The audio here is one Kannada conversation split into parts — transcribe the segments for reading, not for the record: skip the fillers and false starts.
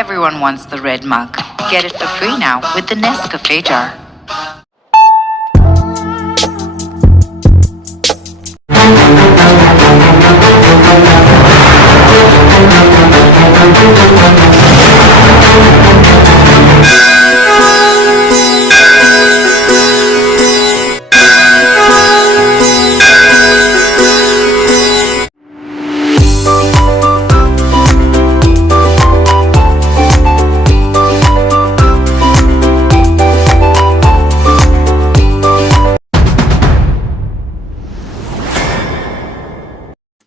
Everyone wants the red mug. Get it for free now with the Nescafe jar.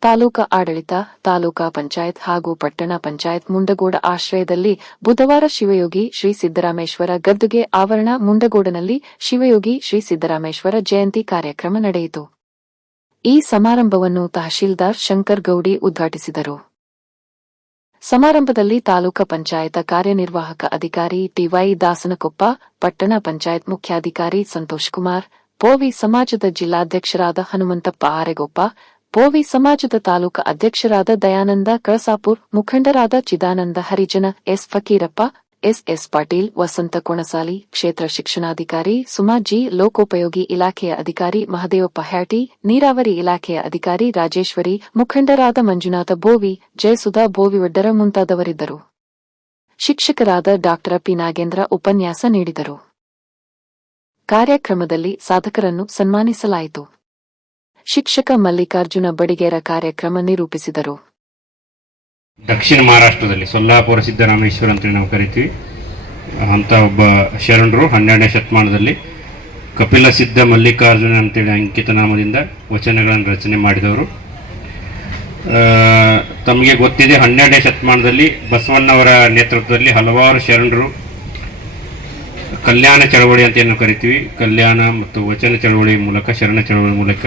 Taluka ಆಡಳಿತ, ತಾಲೂಕಾ ಪಂಚಾಯತ್ ಹಾಗೂ ಪಟ್ಟಣ ಪಂಚಾಯತ್ ಮುಂಡಗೋಡ ಆಶ್ರಯದಲ್ಲಿ ಬುಧವಾರ ಶಿವಯೋಗಿ ಶ್ರೀ ಸಿದ್ದರಾಮೇಶ್ವರ ಗದ್ದುಗೆ ಆವರಣ ಮುಂಡಗೋಡನಲ್ಲಿ ಶಿವಯೋಗಿ ಶ್ರೀ ಸಿದ್ದರಾಮೇಶ್ವರ ಜಯಂತಿ ಕಾರ್ಯಕ್ರಮ ನಡೆಯಿತು. ಈ ಸಮಾರಂಭವನ್ನು ತಹಶೀಲ್ದಾರ್ ಶಂಕರ್ ಗೌಡಿ ಉದ್ಘಾಟಿಸಿದರು. ಸಮಾರಂಭದಲ್ಲಿ ತಾಲೂಕಾ ಪಂಚಾಯತ ಕಾರ್ಯನಿರ್ವಾಹಕ ಅಧಿಕಾರಿ ಟಿವೈ ದಾಸನಕೊಪ್ಪ, ಪಟ್ಟಣ ಪಂಚಾಯತ್ ಮುಖ್ಯಾಧಿಕಾರಿ ಸಂತೋಷ್ ಕುಮಾರ್, ಪೋವಿ ಸಮಾಜದ ಜಿಲ್ಲಾಧ್ಯಕ್ಷರಾದ ಹನುಮಂತಪ್ಪ ಆರೆಗೊಪ್ಪ, ಪೋವಿ ಸಮಾಜದ ತಾಲೂಕಾ ಅಧ್ಯಕ್ಷರಾದ ದಯಾನಂದ ಕಳಸಾಪುರ್, ಮುಖಂಡರಾದ ಚಿದಾನಂದ ಹರಿಜನ, ಎಸ್ ಫಕೀರಪ್ಪ, ಎಸ್ ಪಾಟೀಲ್, ವಸಂತ ಕೊಣಸಾಲಿ, ಕ್ಷೇತ್ರ ಶಿಕ್ಷಣಾಧಿಕಾರಿ ಸುಮಾಜಿ, ಲೋಕೋಪಯೋಗಿ ಇಲಾಖೆಯ ಅಧಿಕಾರಿ ಮಹದೇವಪ್ಪ ಹ್ಯಾಟಿ, ನೀರಾವರಿ ಇಲಾಖೆಯ ಅಧಿಕಾರಿ ರಾಜೇಶ್ವರಿ, ಮುಖಂಡರಾದ ಮಂಜುನಾಥ ಬೋವಿ, ಜಯಸುಧಾ ಬೋವಿವಡ್ಡರ ಮುಂತಾದವರಿದ್ದರು. ಶಿಕ್ಷಕರಾದ ಡಾ ಪಿ ನಾಗೇಂದ್ರ ಉಪನ್ಯಾಸ ನೀಡಿದರು. ಕಾರ್ಯಕ್ರಮದಲ್ಲಿ ಸಾಧಕರನ್ನು ಸನ್ಮಾನಿಸಲಾಯಿತು. ಶಿಕ್ಷಕ ಮಲ್ಲಿಕಾರ್ಜುನ ಬಡಿಗೇರ ಕಾರ್ಯಕ್ರಮ ನಿರೂಪಿಸಿದರು. ದಕ್ಷಿಣ ಮಹಾರಾಷ್ಟ್ರದಲ್ಲಿ ಸೊಲ್ಲಾಪುರ ಸಿದ್ದರಾಮೇಶ್ವರ ಅಂತೇಳಿ ನಾವು ಕರಿತೀವಿ. ಅಂತ ಒಬ್ಬ ಶರಣರು 12ನೇ ಶತಮಾನದಲ್ಲಿ ಕಪಿಲ ಸಿದ್ಧ ಮಲ್ಲಿಕಾರ್ಜುನ ಅಂತೇಳಿ ಅಂಕಿತ ನಾಮದಿಂದ ವಚನಗಳನ್ನು ರಚನೆ ಮಾಡಿದವರು. ತಮಗೆ ಗೊತ್ತಿದೆ, 12ನೇ ಶತಮಾನದಲ್ಲಿ ಬಸವಣ್ಣವರ ನೇತೃತ್ವದಲ್ಲಿ ಹಲವಾರು ಶರಣರು ಕಲ್ಯಾಣ ಚಳವಳಿ ಅಂತ ಏನು ಕರಿತೀವಿ, ಕಲ್ಯಾಣ ಮತ್ತು ವಚನ ಚಳವಳಿ ಮೂಲಕ, ಶರಣ ಚಳವಳಿ ಮೂಲಕ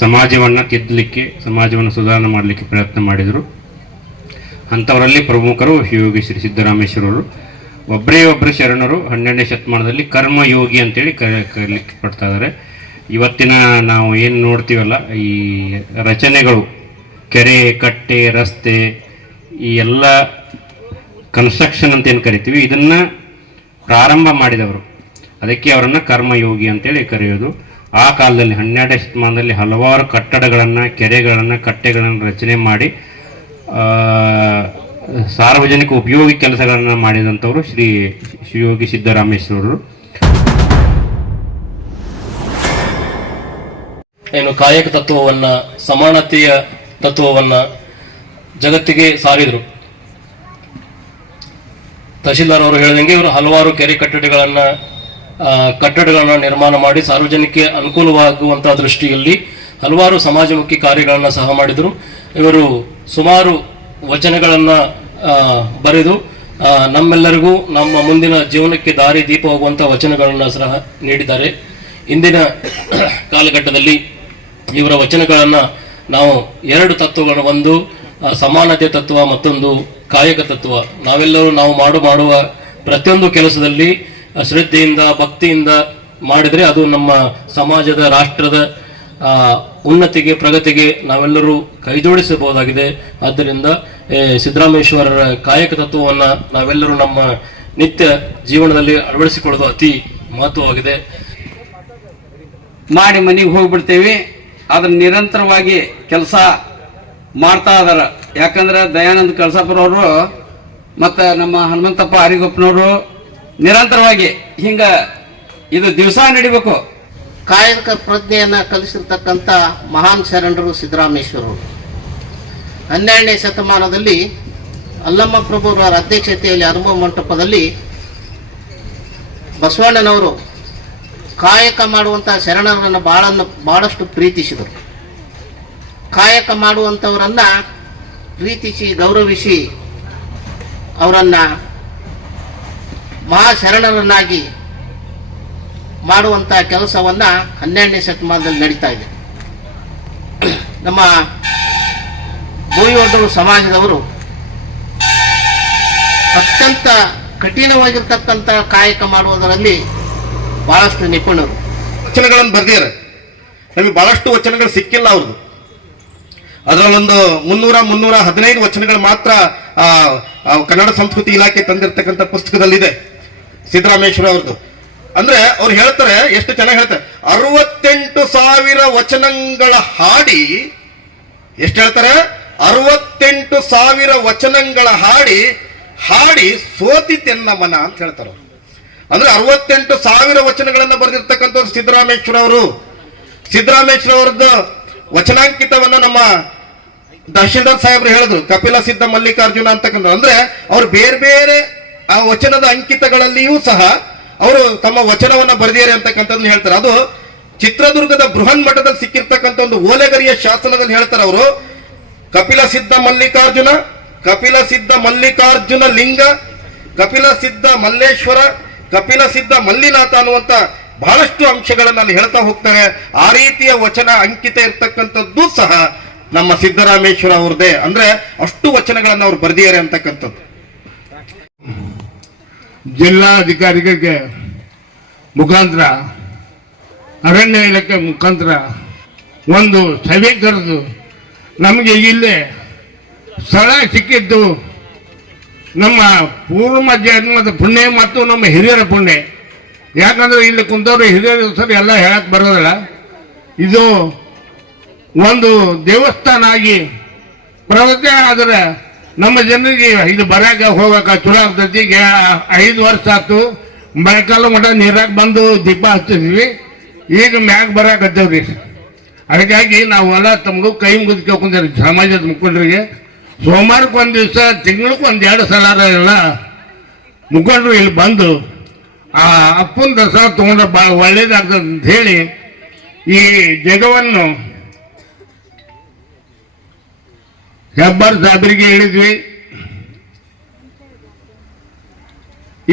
ಸಮಾಜವನ್ನು ತಿದ್ದಲಿಕ್ಕೆ, ಸಮಾಜವನ್ನು ಸುಧಾರಣೆ ಮಾಡಲಿಕ್ಕೆ ಪ್ರಯತ್ನ ಮಾಡಿದರು. ಅಂಥವರಲ್ಲಿ ಪ್ರಮುಖರು ಶಿವಯೋಗಿ ಶ್ರೀ ಸಿದ್ದರಾಮೇಶ್ವರರು. ಒಬ್ಬರು ಶರಣರು 12ನೇ ಶತಮಾನದಲ್ಲಿ ಕರ್ಮಯೋಗಿ ಅಂತೇಳಿ ಕರೀಲಿಕ್ಕೆ ಪಡ್ತಾ ಇದ್ದಾರೆ. ಇವತ್ತಿನ ನಾವು ಏನು ನೋಡ್ತೀವಲ್ಲ, ಈ ರಚನೆಗಳು, ಕೆರೆ, ಕಟ್ಟೆ, ರಸ್ತೆ, ಈ ಎಲ್ಲ ಕನ್ಸ್ಟ್ರಕ್ಷನ್ ಅಂತ ಏನು ಕರಿತೀವಿ, ಇದನ್ನು ಪ್ರಾರಂಭ ಮಾಡಿದವರು. ಅದಕ್ಕೆ ಅವರನ್ನು ಕರ್ಮಯೋಗಿ ಅಂತೇಳಿ ಕರೆಯೋದು. ಆ ಕಾಲದಲ್ಲಿ 12ನೇ ಶತಮಾನದಲ್ಲಿ ಹಲವಾರು ಕಟ್ಟಡಗಳನ್ನು, ಕೆರೆಗಳನ್ನು, ಕಟ್ಟೆಗಳನ್ನು ರಚನೆ ಮಾಡಿ ಸಾರ್ವಜನಿಕ ಉಪಯೋಗಿ ಕೆಲಸಗಳನ್ನು ಮಾಡಿದಂಥವರು ಶ್ರೀ ಶಿವಯೋಗಿ ಸಿದ್ದರಾಮೇಶ್ವರರು. ಏನು ಕಾಯಕ ತತ್ವವನ್ನ, ಸಮಾನತೆಯ ತತ್ವವನ್ನ ಜಗತ್ತಿಗೆ ಸಾರಿದರು. ತಹಶೀಲ್ದಾರ್ ಅವರು ಹೇಳಿದಂಗೆ ಇವರು ಹಲವಾರು ಕೆರೆ ಕಟ್ಟಡಗಳನ್ನ ನಿರ್ಮಾಣ ಮಾಡಿ ಸಾರ್ವಜನಿಕ ಅನುಕೂಲವಾಗುವಂತಹ ದೃಷ್ಟಿಯಲ್ಲಿ ಹಲವಾರು ಸಮಾಜಮುಖಿ ಕಾರ್ಯಗಳನ್ನು ಸಹ ಮಾಡಿದರು. ಇವರು ಸುಮಾರು ವಚನಗಳನ್ನು ಬರೆದು ನಮ್ಮೆಲ್ಲರಿಗೂ ನಮ್ಮ ಮುಂದಿನ ಜೀವನಕ್ಕೆ ದಾರಿ ದೀಪವಾಗುವಂತಹ ವಚನಗಳನ್ನು ಸಹ ನೀಡಿದ್ದಾರೆ. ಇಂದಿನ ಕಾಲಘಟ್ಟದಲ್ಲಿ ಇವರ ವಚನಗಳನ್ನು ನಾವು ಎರಡು ತತ್ವಗಳನ್ನು, ಒಂದು ಸಮಾನತೆ ತತ್ವ, ಮತ್ತೊಂದು ಕಾಯಕ ತತ್ವ. ನಾವೆಲ್ಲರೂ ನಾವು ಮಾಡುವ ಪ್ರತಿಯೊಂದು ಕೆಲಸದಲ್ಲಿ ಶ್ರದ್ಧೆಯಿಂದ, ಭಕ್ತಿಯಿಂದ ಮಾಡಿದರೆ ಅದು ನಮ್ಮ ಸಮಾಜದ, ರಾಷ್ಟ್ರದ ಉನ್ನತಿಗೆ, ಪ್ರಗತಿಗೆ ನಾವೆಲ್ಲರೂ ಕೈಜೋಡಿಸಬಹುದಾಗಿದೆ. ಆದ್ದರಿಂದ ಸಿದ್ದರಾಮೇಶ್ವರರ ಕಾಯಕ ತತ್ವವನ್ನು ನಾವೆಲ್ಲರೂ ನಮ್ಮ ನಿತ್ಯ ಜೀವನದಲ್ಲಿ ಅಳವಡಿಸಿಕೊಳ್ಳೋದು ಅತಿ ಮಹತ್ವವಾಗಿದೆ. ಮಾಡಿ ಮನೆಗೆ ಹೋಗ್ಬಿಡ್ತೇವೆ, ಅದನ್ನ ನಿರಂತರವಾಗಿ ಕೆಲಸ ಮಾಡ್ತಾ ಇದಾರ. ಯಾಕಂದ್ರೆ ದಯಾನಂದ ಕಳಸಾಪುರ ಅವರು ಮತ್ತು ನಮ್ಮ ಹನುಮಂತಪ್ಪ ಆರಿಗೊಪ್ಪನವರು ನಿರಂತರವಾಗಿ ಹಿಂಗ ಇದು ದಿವಸ ನಡಿಬೇಕು. ಕಾಯಕ ಪ್ರಜ್ಞೆಯನ್ನ ಕಲಿಸಿರ್ತಕ್ಕಂಥ ಮಹಾನ್ ಶರಣರು ಸಿದ್ದರಾಮೇಶ್ವರರು 12ನೇ ಶತಮಾನದಲ್ಲಿ ಅಲ್ಲಮ್ಮ ಪ್ರಭುರವರ ಅಧ್ಯಕ್ಷತೆಯಲ್ಲಿ ಅನುಭವ ಮಂಟಪದಲ್ಲಿ ಬಸವಣ್ಣನವರು ಕಾಯಕ ಮಾಡುವಂತಹ ಶರಣರನ್ನು ಬಹಳಷ್ಟು ಪ್ರೀತಿಸಿದರು. ಕಾಯಕ ಮಾಡುವಂಥವರನ್ನ ಪ್ರೀತಿಸಿ, ಗೌರವಿಸಿ ಅವರನ್ನ ಮಹಾಶರಣರನ್ನಾಗಿ ಮಾಡುವಂತಹ ಕೆಲಸವನ್ನ 12ನೇ ಶತಮಾನದಲ್ಲಿ ನಡೀತಾ ಇದೆ. ನಮ್ಮ ಬೋಯಿವಡ್ಡರು ಸಮಾಜದವರು ಅತ್ಯಂತ ಕಠಿಣವಾಗಿರ್ತಕ್ಕಂಥ ಕಾಯಕ ಮಾಡುವುದರಲ್ಲಿ ಬಹಳಷ್ಟು ನಿಪುಣರು. ವಚನಗಳನ್ನು ಬರ್ದಿದ್ದಾರೆ. ನಮಗೆ ಬಹಳಷ್ಟು ವಚನಗಳು ಸಿಕ್ಕಿಲ್ಲ ಅವ್ರದ್ದು. ಅದರಲ್ಲೊಂದು 315 ವಚನಗಳು ಮಾತ್ರ ಕನ್ನಡ ಸಂಸ್ಕೃತಿ ಇಲಾಖೆ ತಂದಿರತಕ್ಕಂಥ ಪುಸ್ತಕದಲ್ಲಿದೆ, ಸಿದ್ದರಾಮೇಶ್ವರ ಅವ್ರದ್ದು. ಅಂದ್ರೆ ಅವ್ರು ಹೇಳ್ತಾರೆ, ಎಷ್ಟು ಚೆನ್ನಾಗಿ ಹೇಳ್ತಾರೆ, 68,000 ವಚನಗಳ ಹಾಡಿ, ಎಷ್ಟು ಹೇಳ್ತಾರೆ, 68,000 ವಚನಗಳ ಹಾಡಿ ಸೋತಿತೆನ್ನ ಮನ ಅಂತ ಹೇಳ್ತಾರೆ ಅವರು. ಅಂದ್ರೆ 68,000 ವಚನಗಳನ್ನ ಬರೆದಿರ್ತಕ್ಕಂಥವ್ರು ಸಿದ್ದರಾಮೇಶ್ವರ ಅವರು. ಸಿದ್ದರಾಮೇಶ್ವರ ಅವರದ್ದು ವಚನಾಂಕಿತವನ್ನ ನಮ್ಮ ತಹಶೀಲ್ದಾರ್ ಸಾಹೇಬ್ರು ಹೇಳಿದ್ರು, ಕಪಿಲ ಸಿದ್ಧ ಮಲ್ಲಿಕಾರ್ಜುನ ಅಂತಕ್ಕಂಥ. ಅಂದ್ರೆ ಅವ್ರು ಬೇರೆ ಬೇರೆ ಆ ವಚನದ ಅಂಕಿತಗಳಲ್ಲಿಯೂ ಸಹ ಅವರು ತಮ್ಮ ವಚನವನ್ನ ಬರೆದಿದ್ದಾರೆ ಅಂತಕ್ಕಂಥದ್ದನ್ನ ಹೇಳ್ತಾರೆ. ಅದು ಚಿತ್ರದುರ್ಗದ ಬೃಹನ್ ಮಠದಲ್ಲಿ ಸಿಕ್ಕಿರ್ತಕ್ಕಂಥ ಒಂದು ಓಲೆಗರಿಯ ಶಾಸನದಲ್ಲಿ ಹೇಳ್ತಾರೆ ಅವರು, ಕಪಿಲ ಸಿದ್ಧ ಮಲ್ಲಿಕಾರ್ಜುನ, ಕಪಿಲ ಸಿದ್ಧ ಮಲ್ಲಿಕಾರ್ಜುನ ಲಿಂಗ, ಕಪಿಲ ಸಿದ್ಧ ಮಲ್ಲೇಶ್ವರ, ಕಪಿಲ ಸಿದ್ಧ ಮಲ್ಲಿನಾಥ ಅನ್ನುವಂತ ಬಹಳಷ್ಟು ಅಂಶಗಳನ್ನು ಅಲ್ಲಿ ಹೇಳ್ತಾ ಹೋಗ್ತಾರೆ. ಆ ರೀತಿಯ ವಚನ ಅಂಕಿತ ಇರ್ತಕ್ಕಂಥದ್ದು ಸಹ ನಮ್ಮ ಸಿದ್ದರಾಮೇಶ್ವರ ಅವ್ರದೇ. ಅಂದ್ರೆ ಅಷ್ಟು ವಚನಗಳನ್ನು ಅವ್ರು ಬರೆದಿದ್ದಾರೆ ಅಂತಕ್ಕಂಥದ್ದು. ಜಿಲ್ಲಾಧಿಕಾರಿಗಳಿಗೆ ಮುಖಾಂತರ, ಅರಣ್ಯ ಇಲಾಖೆ ಮುಖಾಂತರ ಒಂದು ಸಭೆ ಕರೆದು ನಮಗೆ ಇಲ್ಲಿ ಸ್ಥಳ ಸಿಕ್ಕಿದ್ದು ನಮ್ಮ ಪೂರ್ವ ಜನ್ಮದ ಪುಣ್ಯ ಮತ್ತು ನಮ್ಮ ಹಿರಿಯರ ಪುಣ್ಯ. ಯಾಕಂದ್ರೆ ಇಲ್ಲಿ ಕುಂತವ್ರು ಹಿರಿಯರ ಹೆಸರು ಎಲ್ಲ ಹೇಳಕ್ ಬರೋದಿಲ್ಲ. ಇದು ಒಂದು ದೇವಸ್ಥಾನ ಆಗಿ ಪ್ರವೃತ್ತಿ ಆದ್ರೆ ನಮ್ಮ ಜನರಿಗೆ ಇದು ಬರಾಕ ಹೋಗಾಕ ಚಲೋ ಆಗ್ತೈತಿ. ಈಗ 5 ವರ್ಷ ಆಯ್ತು ಮಳೆಕಾಲ ಮಠ ನೀರಾಗ ಬಂದು ದೀಪ ಹಚ್ಚಿದ್ವಿ, ಈಗ ಮ್ಯಾಗ ಬರಾಕತ್ತೇವ್ರಿ. ಅದಕ್ಕಾಗಿ ನಾವೆಲ್ಲ ತಮಗೂ ಕೈ ಮುಗಿದ್ಕೊಂಡ್ರಿ ಸಮಾಜದ ಮುಖಂಡರಿಗೆ. ಸೋಮವಾರಕ್ಕೆ ಒಂದು ದಿವಸ, ತಿಂಗಳಕ್ಕೆ 1-2 ಸಲ ಎಲ್ಲ ಮುಖಂಡರು ಇಲ್ಲಿ ಬಂದು ಆ ಅಪ್ಪನ ದಸ ತಗೊಂಡ್ರೆ ಭಾಳ ಒಳ್ಳೇದಾಗ್ತದೆ ಅಂತ ಹೇಳಿ ಈ ಜಗವನ್ನು ಹೆಬ್ಬಾರ್ ಸಾಬ್ರಿಗೆ ಹೇಳಿದ್ವಿ.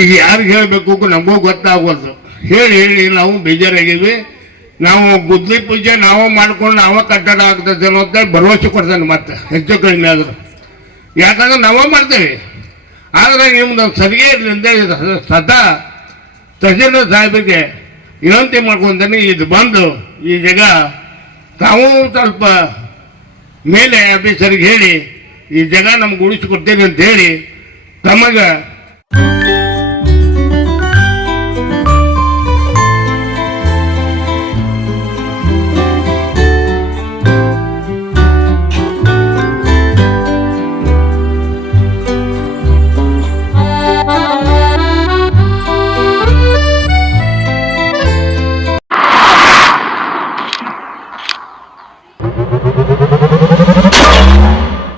ಈಗ ಯಾರಿಗೆ ಹೇಳಬೇಕು ನಮಗೂ ಗೊತ್ತಾಗೋದು. ಹೇಳಿ ನಾವು ಬೇಜಾರಾಗಿದ್ವಿ. ನಾವು ಗುದ್ಲಿ ಪೂಜೆ ನಾವು ಮಾಡ್ಕೊಂಡು ನಾವೇ ಕಟ್ಟಡ ಆಗ್ತದೆ ಅನ್ನೋದ ಭರವಸೆ ಕೊಡ್ತಾನೆ. ಮತ್ತೆ ಹೆಚ್ಚು ಕಡಿಮೆ ಆದ್ರು, ಯಾಕಂದ್ರೆ ನಾವೇ ಮಾಡ್ತೇವೆ. ಆದ್ರೆ ನಿಮ್ದು ಸರಿಗೆ ಇರಲಿಂದ ಸದಾ ತಹಶೀಲ್ದಾರ್ ಸಾಹೇಬರಿಗೆ ವಿನಂತಿ ಮಾಡ್ಕೊಂತಾನೆ, ಇದು ಬಂದು ಈ ಜಾಗ ತಾವು ಸ್ವಲ್ಪ ಮೇಲೆ ಆಫೀಸರ್ಗೆ ಹೇಳಿ ಈ ಜಾಗ ನಮ್ಗೆ ಉಳಿಸಿಕೊಡ್ತೇನೆ ಅಂತ ಹೇಳಿ ತಮಗೆ